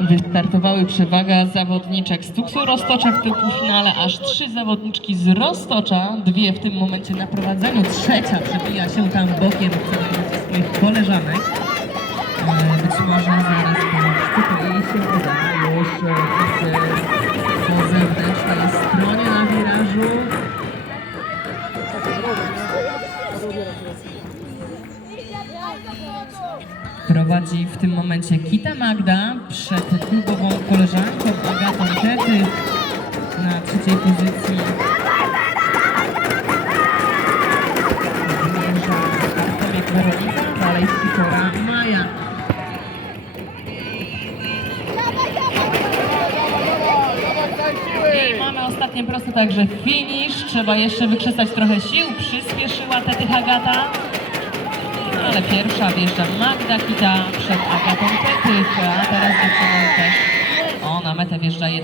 Wystartowały przewaga zawodniczek. Z Tuksu Roztocza w tym finale, aż trzy zawodniczki z Roztocza, dwie w tym momencie na prowadzeniu, trzecia przebija się tam bokiem swoich koleżanek. E, Być może zaraz po jej się uda. Już e, Prowadzi w tym momencie Kita Magda przed klubową koleżanką Agatą Tety na trzeciej pozycji. Dalej Maja. I mamy ostatnie proste, także finish. Trzeba jeszcze wykrzesać trochę sił. Przyspieszyła Tety Agata ale pierwsza wjeżdża Magda Kita przed Agatą Petycha, a teraz dziewczyną też. O, na metę wjeżdża jednak